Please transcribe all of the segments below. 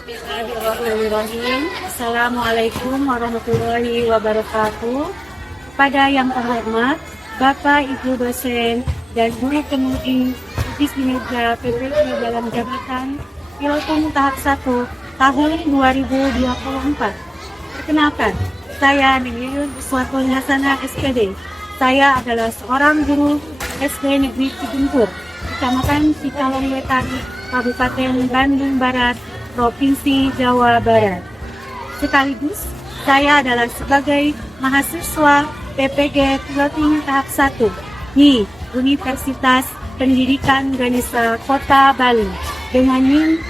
Bismillahirrahmanirrahim. Assalamualaikum warahmatullahi wabarakatuh. Pada yang terhormat Bapak Ibu dosen dan guru pemudi Divisi Kinerja PPG dalam jabatan Pilotum tahap 1 tahun 2024. Perkenalkan, saya Niyun Iswatul Hasanah SPD. Saya adalah seorang guru SD Negeri Cigentur, Kecamatan Cicalengwetan, Kabupaten Bandung Barat, Provinsi Jawa Barat. Sekaligus, saya adalah sebagai mahasiswa PPG Piloting tahap 1 di Universitas Pendidikan Ganesha Kota Bali dengan NIM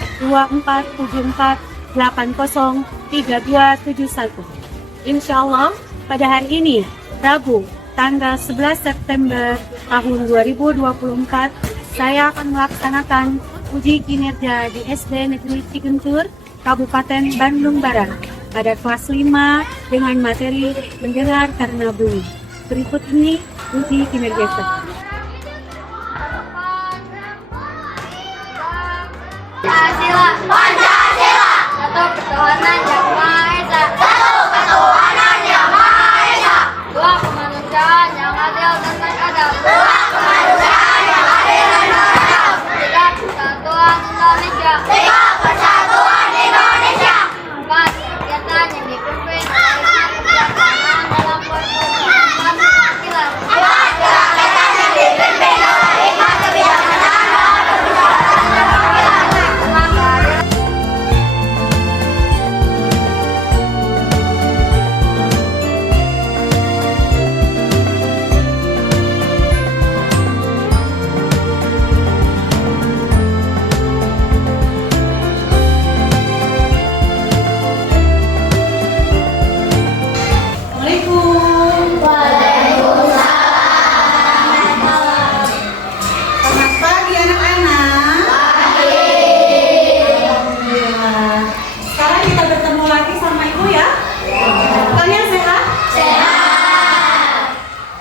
2474803271. Insya Allah, pada hari ini, Rabu, tanggal 11 September tahun 2024, saya akan melaksanakan uji kinerja di SD Negeri Cigentur, Kabupaten Bandung Barat pada kelas 5 dengan materi mendengar karena bunyi. Berikut ini uji kinerja saya. Pancasila. Satu ketuhanan yang Maha Esa. Dua kemanusiaan yang adil dan beradab. Tiga persatuan Indonesia. Empat kegiatan yang dipimpin oleh kebijaksanaan dalam perkembangan kewakilan.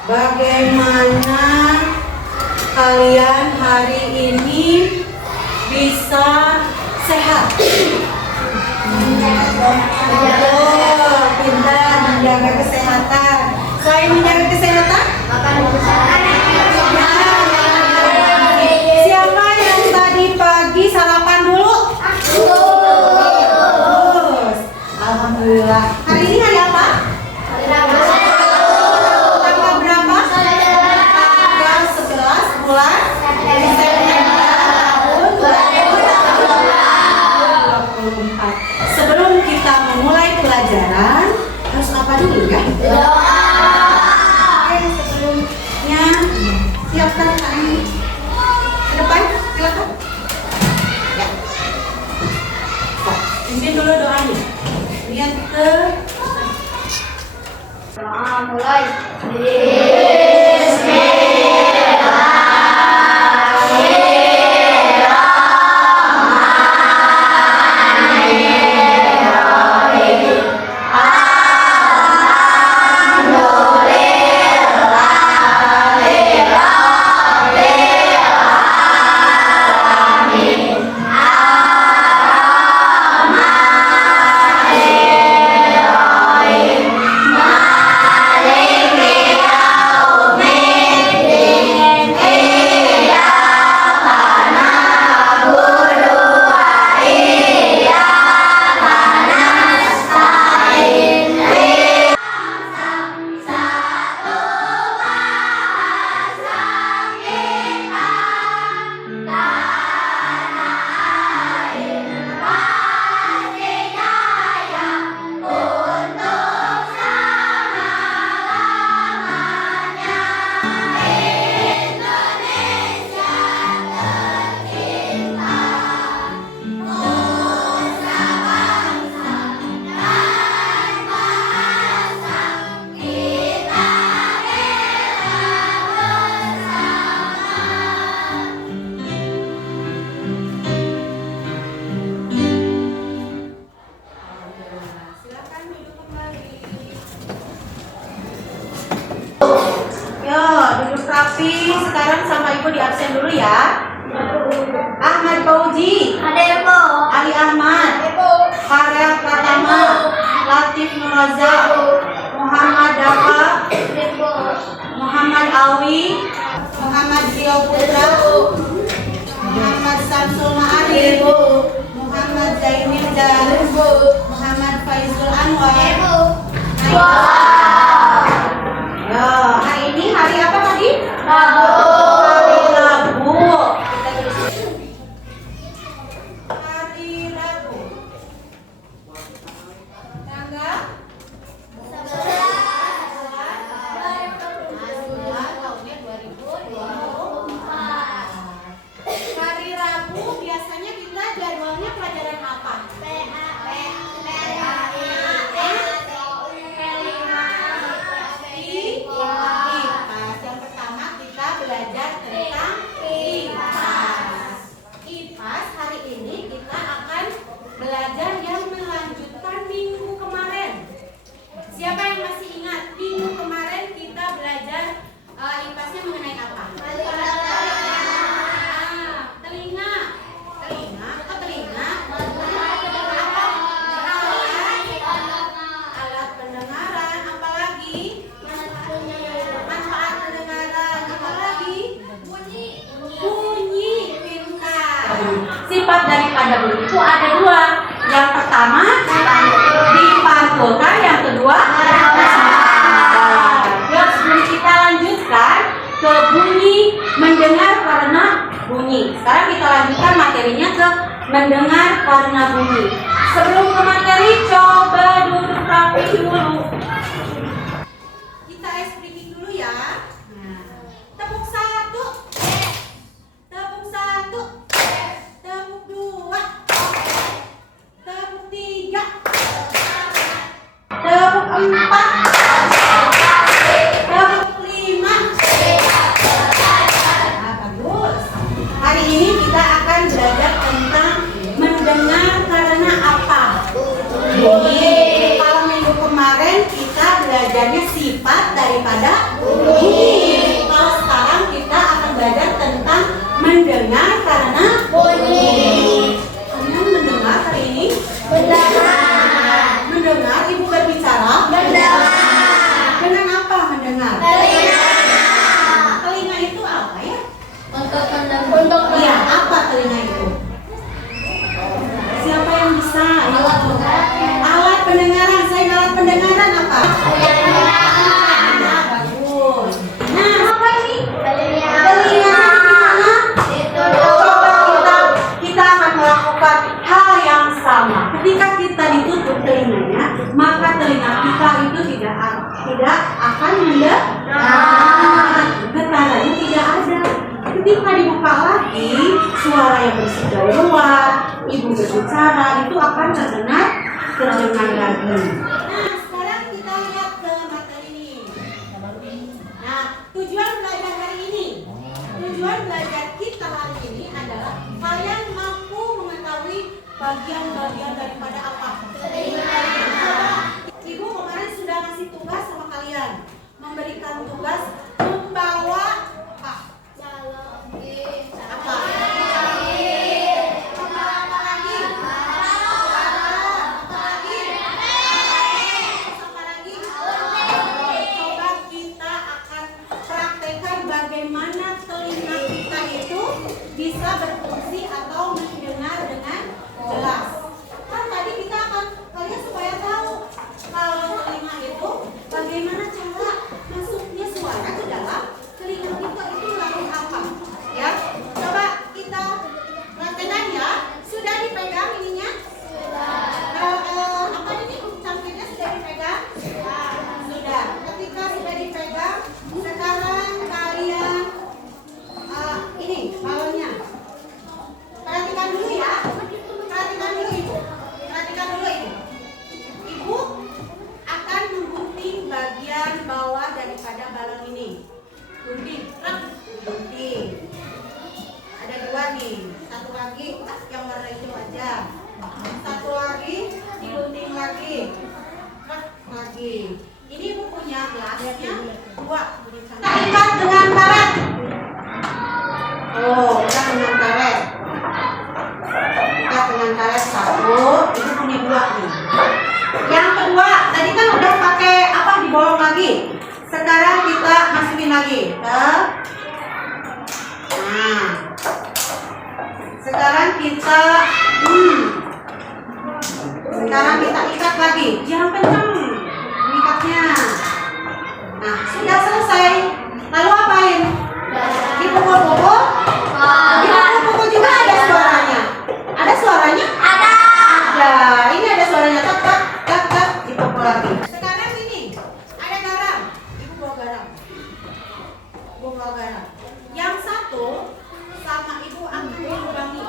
Bagaimana kalian hari ini bisa sehat? Pintar menjaga kesehatan. Selain menjaga kesehatan, siapa yang tadi pagi sarapan dulu? Alhamdulillah. Hari ini hari apa? Sebelum kita memulai pelajaran, harus apa dulu ya? Oke, sebelumnya siapkan tangan ke depan, silakan. Ya. Pimpin dulu doanya. Lihat ke Doa mulai. rapi. Sekarang sama ibu di absen dulu ya. Ahmad Fauzi. Ada Bu. Ali Ahmad. Razak, Muhammad Dafa, Muhammad Alwi, Muhammad Zio Putra, Muhammad Samsul Ma'arif, Muhammad Zainil dan Muhammad Faizul Anwar. Hari ini hari apa tadi? Hari Rabu. Hari Rabu. Tanggal 11 tahunnya 2024. Hari Rabu biasanya kita jadwalnya pelajaran apa? IPAS. Yang pertama kita belajar tentang IPAS. IPAS hari ini kita akan belajar yang melanjutkan minggu kemarin. Siapa yang masih ingat minggu kemarin kita belajar IPAS-nya mengenai apa? Telinga. Apa telinga? Alat pendengaran. Apalagi? Manfaat pendengaran. Apalagi? Bunyi. Pintar. Sifat daripada bunyi itu ada dua. Yang pertama dipantulkan, yang kedua terus sebelum kita lanjutkan ke bunyi mendengar karena bunyi. Sekarang kita lanjutkan materinya ke mendengar karena bunyi. Sebelum ke materi, coba duduk rapi dulu. Kita ice breaking dulu ya. Tepuk satu, tepuk satu, tepuk dua, tepuk tiga, tepuk empat, tepuk lima. Nah, bagus. Hari ini kita akan belajar tentang mendengar karena apa. Bunyi. Kalau minggu kemarin kita belajarnya sifat daripada bunyi. Kalau sekarang kita akan belajar tentang mendengar karena bunyi. Kalian mendengar hari ini? Mendengar ibu berbicara? Dengan apa mendengar? Telinga itu apa ya? Iya, apa telinga itu? Siapa yang bisa? Alat pendengaran. Saya alat pendengaran apa? Bagus. Nah, apa ini? Telinga gimana? Coba kita akan melakukan hal yang sama. Ketika kita ditutup telinganya, maka telinga kita itu tidak akan mendengar. Getarannya tidak ada. Ketika dibuka lagi, suara yang bersih dari luar, ibu berbicara itu akan terdengar lagi. Nah, sekarang kita lihat ke materi ini. Nah, tujuan belajar hari ini, tujuan belajar kita hari ini adalah kalian mampu mengetahui bagian-bagian daripada apa? Ibu kemarin sudah ngasih tugas sama kalian, memberikan tugas membawa apa? Apa? Coba kita akan praktekkan bagaimana telinga kita itu bisa berfungsi atau mendengar dengan jelas. Kan tadi kita akan kalian supaya tahu kalau telinga itu bagaimana cara masuknya suara ke dalam telinga kita itu melalui apa? Ya, coba kita praktekkan ya. Sudah dipegang ininya? Apa ini cangkirnya sudah dipegang? Sudah. Ketika sudah dipegang, sekarang kalian ini balonnya. Perhatikan dulu ya. Perhatikan dulu ibu. Perhatikan dulu ibu. Ibu akan menggunting bagian bawah daripada balon ini. Gunting, gunting. Ada dua nih. Satu lagi yang warna hijau aja. Satu lagi digunting lagi. Lagi. Ini ibu punya gelasnya dua. Kita ikat dengan karet. Oh, ikat dengan karet. Ikat dengan karet satu. Ibu punya dua nih. Yang kedua, tadi kan udah pakai apa dibolong lagi. Sekarang kita masukin lagi ke. Nah, sekarang kita ikat lagi. Jangan kenceng ikatnya. Nah, sudah selesai. Lalu apain? Dipukul-pukul. Dipukul juga ada suaranya. Ada suaranya? Ada. Ini ada suaranya. Tak tak tak tak. Dipukul lagi. Sekarang ini ada garam. Ibu bawa garam. Yang satu sama ibu akan dilubangi.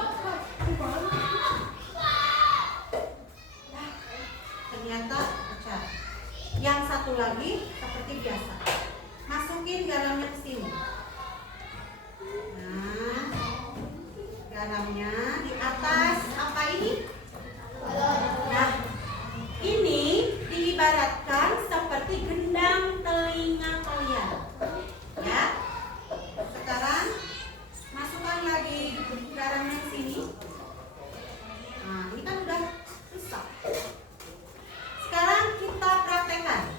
Ternyata pecah. Yang satu lagi seperti biasa. Masukin garamnya ke sini. Nah, garamnya di atas apa ini? Nah, ini diibaratkan seperti gendang telinga kalian. Ya. Sekarang masukkan lagi garamnya ke sini. Nah, ini kan udah rusak. Sekarang kita praktekkan.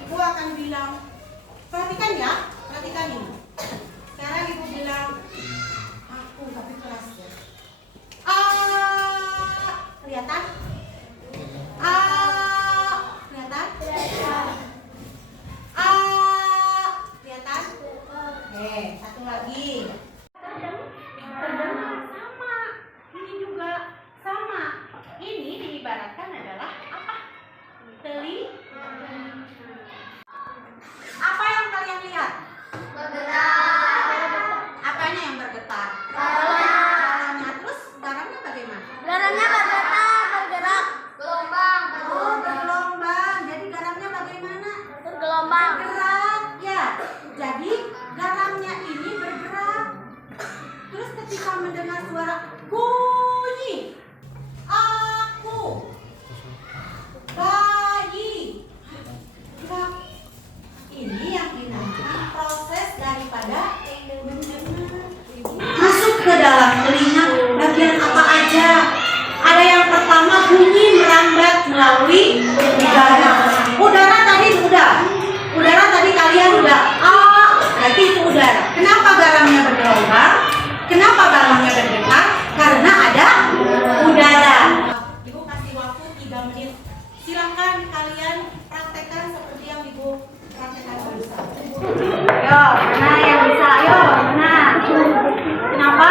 Ibu akan bilang, perhatikan ya, perhatikan ini. Sekarang ibu bilang, aku tapi keras ya. Kelihatan? Kelihatan? Kelihatan? Satu lagi. Sama. Ini juga sama. Ini diibaratkan adalah apa? Apa yang kalian lihat? Apanya yang bergetar? Garamnya. Terus garamnya bagaimana? Garamnya bergerak. Gelombang. Oh, bergelombang. Jadi garamnya bagaimana? Bergelombang. Bergerak. Ya. Jadi garamnya ini bergerak. Terus ketika mendengar suara bunyi, aku bayi gerak. Ini yang dinamakan proses daripada masuk ke dalam telinga bagian apa aja. Ada yang pertama bunyi merambat melalui udara. Udara tadi kalian udah berarti itu udara. Kenapa garamnya bergelombang? Kenapa garamnya bergetar? Karena ada udara. Ibu kasih waktu 3 menit. Silakan kalian praktekkan seperti yang Ibu praktekkan barusan. Ayo, mana yang bisa? Ayo, mana? Kenapa?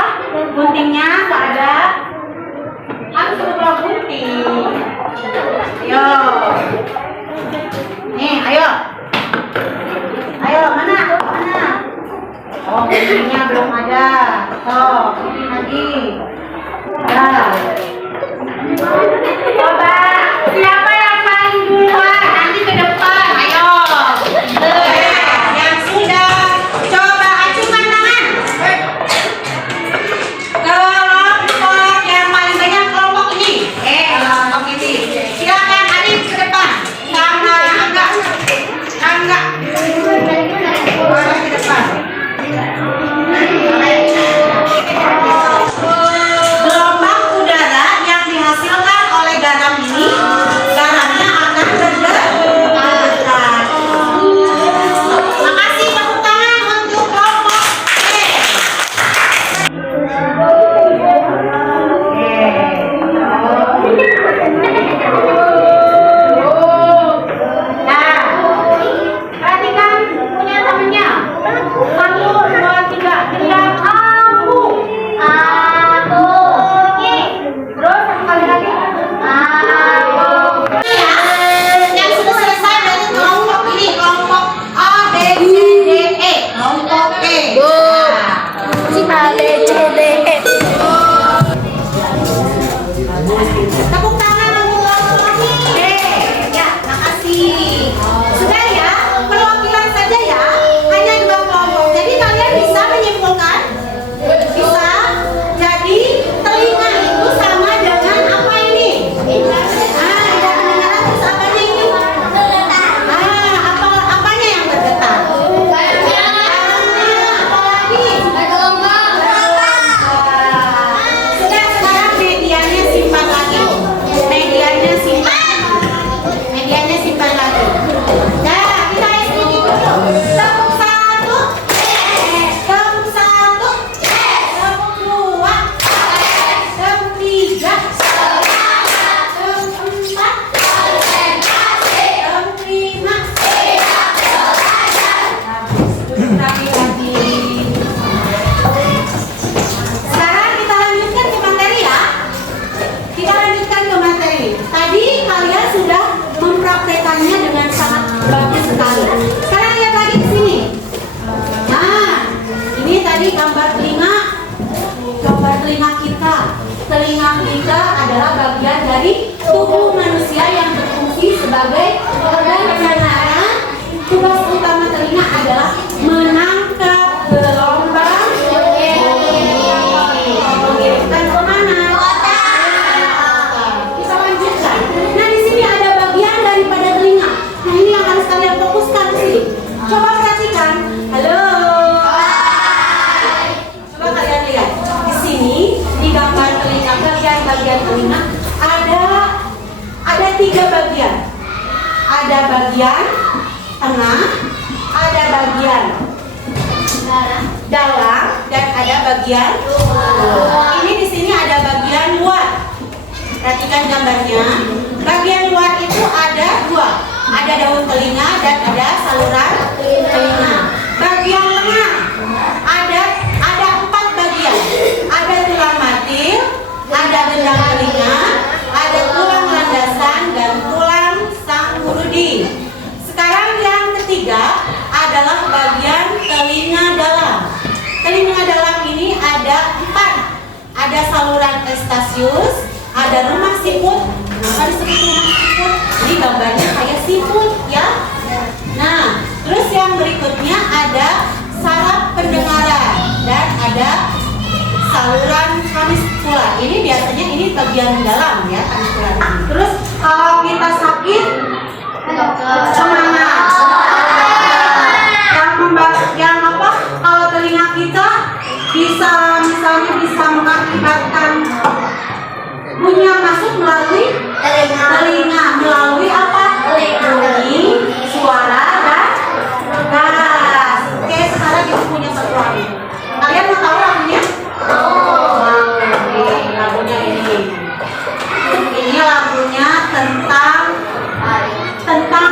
Guntingnya nggak ada? Harus bawa gunting. Ayo. Nih, ayo. Ayo, mana? Oh, guntingnya belum ada. Gunting lagi. Ya. Coba, siapa yang paling duluan? Nanti ke depan. Ayo. Yang sudah, coba acungkan tangan. Kelompok yang paling banyak kelompok ini. Kelompok ini. Silakan adik ke depan. Sama enggak? Boleh ke depan. Gelombang udara yang dihasilkan oleh garam ini, garamnya akan bergetar. Makasih, tepuk tangan untuk kelompok E. Nah, perhatikan punya temennya. 1, 2, 3, teriak aku. Terus satu kali lagi. Ya, yang sudah selesai berarti kelompok ini, kelompok A, B, C, D, E. Kelompok E. Tepuk tangan untuk kelompok D. Ya, makasih. Sudah ya, perwakilan saja ya. Hanya 2 kelompok. Jadi kalian bisa menyimpulkan? Bisa. Jadi telinga itu sama dengan apa ini? Tidak mendengar, terus apanya ini? Apanya yang bergetar? Apalagi? Sudah, sekarang medianya simpan lagi. ketiga, keempat, kelima, lagi. Sekarang kita lanjutkan ke materi ya. Kita lanjutkan ke materi. Tadi kalian sudah mempraktekannya dengan sangat bagus sekali. Sekarang lihat lagi ke sini. Nah, ini tadi gambar telinga. Gambar telinga kita. Telinga kita adalah bagian dari tubuh manusia yang berfungsi sebagai organ pendengaran. Tugas utama telinga adalah menangkap gelombang mengirimkan kemana? Bisa lanjutkan. Nah, di sini ada bagian daripada telinga. Nah, ini yang harus kalian fokuskan di sini. Coba perhatikan. Halo. Coba kalian lihat. Di sini di gambar telinga kalian bagian telinga ada 3 bagian. Ada bagian tengah, ada bagian dalam, dan ada bagian luar. Ini di sini ada bagian luar. Perhatikan gambarnya. Bagian luar itu ada 2. Ada daun telinga dan ada saluran telinga. Bagian tengah ada 4 bagian. Ada tulang matil, ada gendang telinga, ada tulang landasan dan tulang sanggurudi. Sekarang yang ketiga adalah bagian telinga dalam. Telinga dalam ini ada 4. Ada saluran Eustachius, ada rumah siput. Kenapa disebut rumah siput? Ini gambarnya kayak siput ya. Nah, terus yang berikutnya ada saraf pendengaran dan ada saluran kaniskula. Ini biasanya ini bagian dalam ya, kaniskula ini. Terus kalau kita sakit kemana? Yang apa? Kalau telinga kita bisa misalnya bisa mengakibatkan bunyi masuk melalui telinga melalui apa? Bunyi, suara dan gas. Oke, sekarang kita punya satu lagu. Kalian mau tahu lagunya? Oke, lagunya ini. Ini lagunya tentang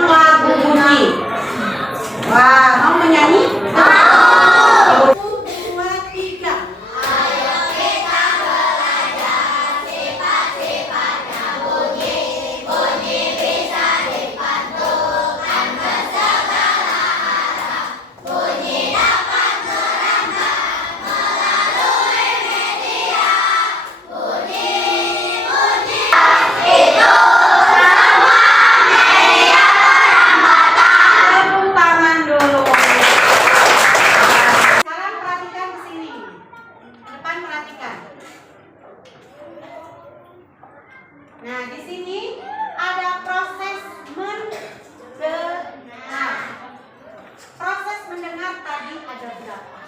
lagu bunyi. Wah, mau menyanyi? Mau. 1, 2, 3. Ayo kita belajar sifat-sifatnya bunyi. Bunyi bisa dipantulkan ke segala arah. Bunyi dapat merambah melalui media. Bunyi itu tepuk tangan dulu. Sekarang perhatikan ke sini. Ke depan perhatikan. Nah, di sini ada proses mendengar. Proses mendengar tadi ada berapa?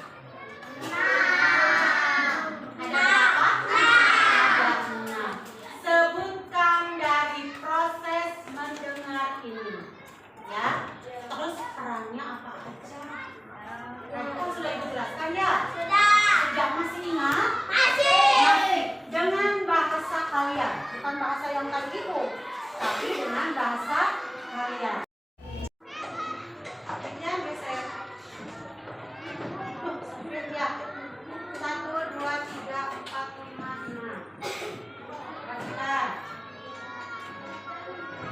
Ada berapa? Ada 6. Sebutkan dari proses mendengar ini. Ya. Terus perannya apa aja? Tadi kan sudah Ibu jelaskan ya? Sudah masih ingat? Masih. Dengan bahasa kalian, bukan bahasa yang tadi itu, tapi dengan bahasa kalian. Apanya geser? Sambil ya. 1, 2, 3, 4, 5, 6. Perhatikan.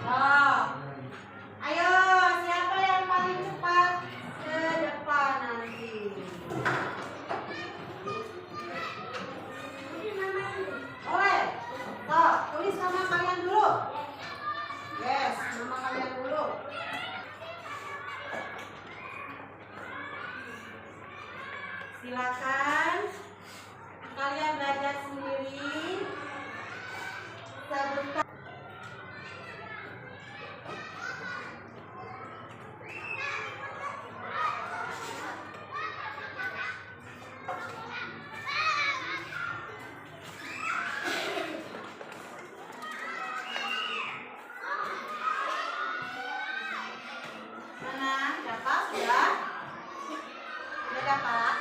Oh. Ayo, siapa yang paling cepat ke depan nanti? Oleh, toh, tulis nama kalian dulu. Yes, nama kalian dulu. Silakan kalian belajar sendiri. Sebutkan. Mana? Dapat? Sudah? Sudah dapat?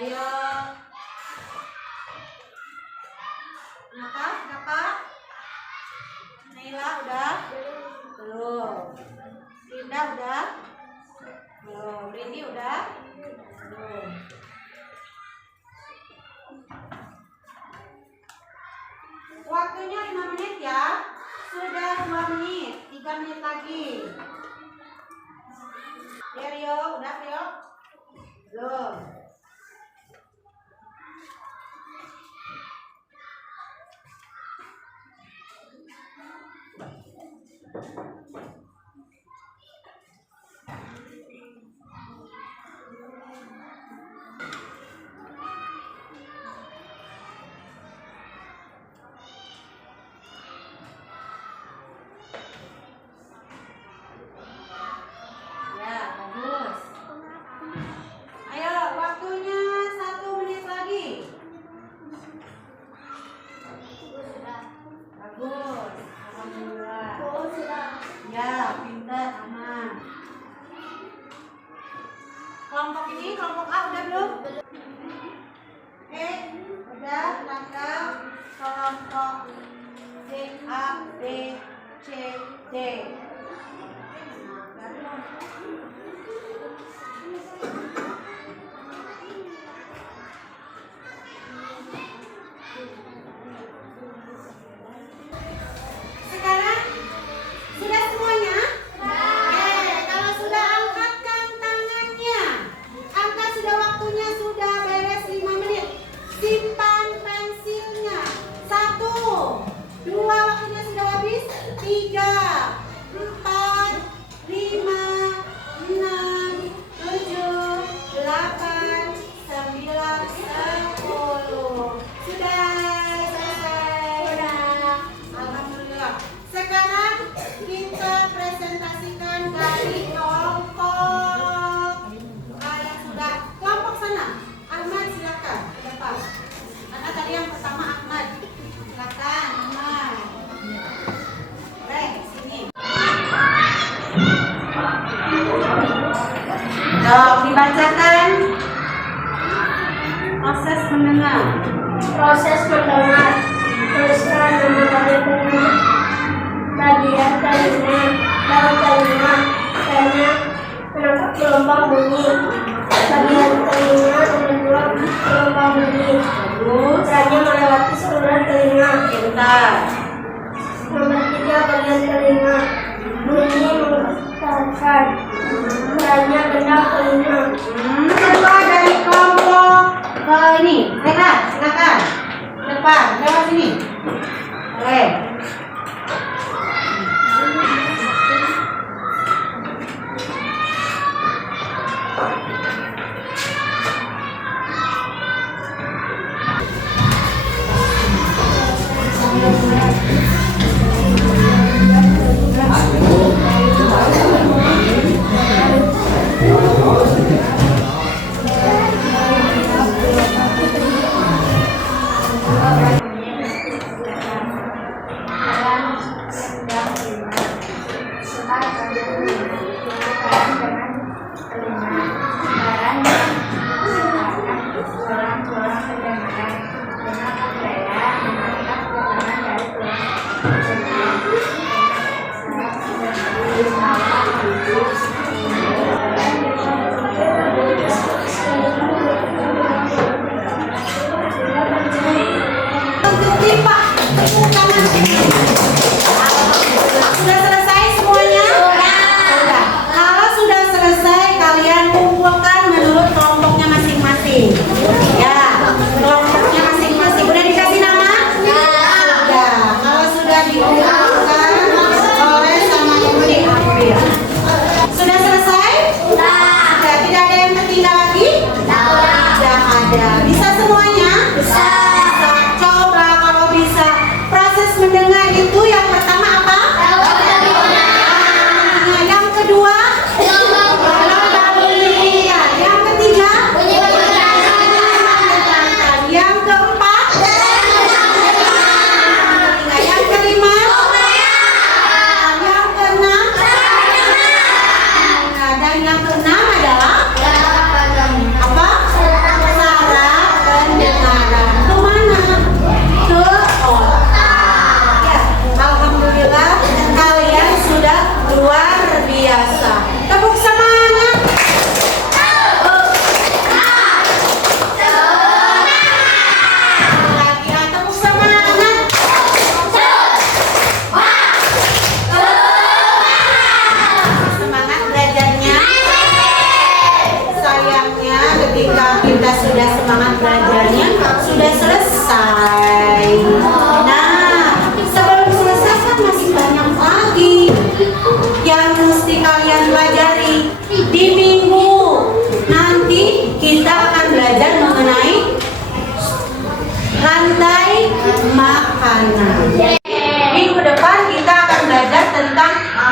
Ayo. Kakak? Naila udah? Belum. Linda udah? Belum. Rini udah? Belum. Waktunya 5 menit ya. Sudah 2 menit. 3 menit lagi. Ya Rio, udah Rio? Belum. Ya, bagus. Ayo, waktunya 1 menit lagi. Bagus. Alhamdulillah. Ya, pintar, aman. Kelompok ini, kelompok A udah belum? Udah, tanggal kelompok C, A, B, C, D. Sekarang sudah semuanya? Kalau sudah angkatkan tangannya. Angkat sudah waktunya sudah beres 5 menit. Simpan pensilnya. 1, 2 waktunya sudah habis. 3, 4, 5, 6, 7, 8, 9, 10. Sudah selesai. Alhamdulillah. Sekarang kita presentasikan dari kelompok yang sudah. Kelompok sana. Ahmad silakan ke depan. Karena tadi yang pertama Ahmad. Silakan Ahmad. Sini. Dibacakan proses mendengar. Proses mendengar. Tuliskan nama kalimatnya. Bagian telinga. Dalam telinga. Hanya menangkap gelombang bunyi. Bagian telinga menangkap gelombang bunyi. Bagus. Hanya melewati saluran telinga. Pintar. Nomor 3, bagian telinga. Bunyi menggetarkan. Hanya gendang telinga. Coba dari kelompok ini. Rehat, silakan. Depan, lewat sini. Oke.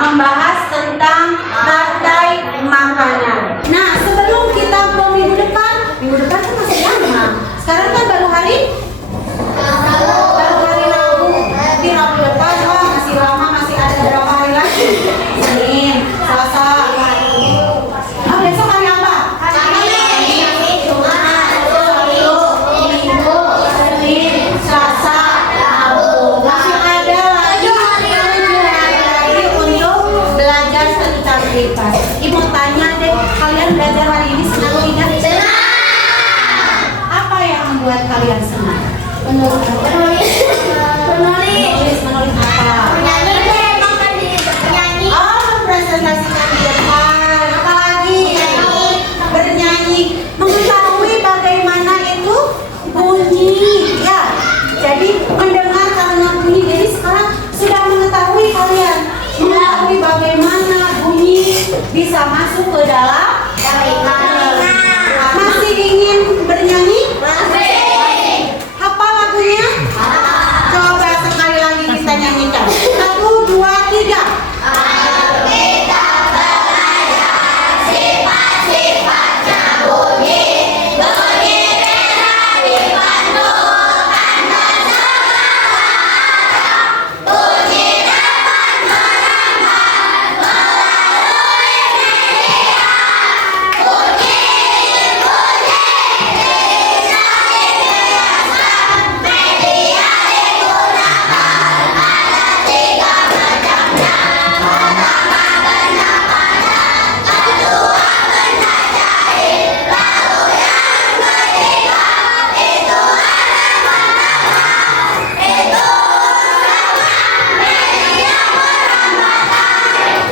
membahas tentang rantai makanan. Nah, sebelum kita ke minggu depan kan masih lama. Sekarang kan baru hari Rabu. Nanti Rabu depan masih lama, masih ada berapa hari lagi? Senin, Selasa. Besok hari apa? Selasa, Rabu. Masih ada lagi 7 hari lagi untuk belajar tentang bebas. Ibu tanya deh, kalian belajar hari ini senang tidak? Senang. Apa yang membuat kalian senang? Menulis apa? Oh, presentasikan di depan. Apa lagi? Bernyanyi. Mengetahui bagaimana itu bunyi, ya. Jadi mendengar karena bunyi. Jadi sekarang sudah mengetahui kalian, mengetahui bagaimana bunyi bisa masuk ke dalam telinga. Masih ingin bernyanyi? Masih. Hafal lagunya? Coba sekali lagi kita nyanyikan. 1, 2, 3.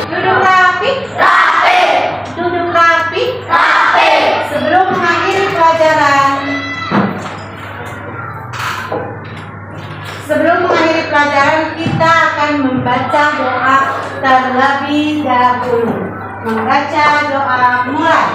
Duduk rapi. Duduk rapi. Sebelum mengakhiri pelajaran, kita akan membaca doa terlebih dahulu. Membaca doa mulai.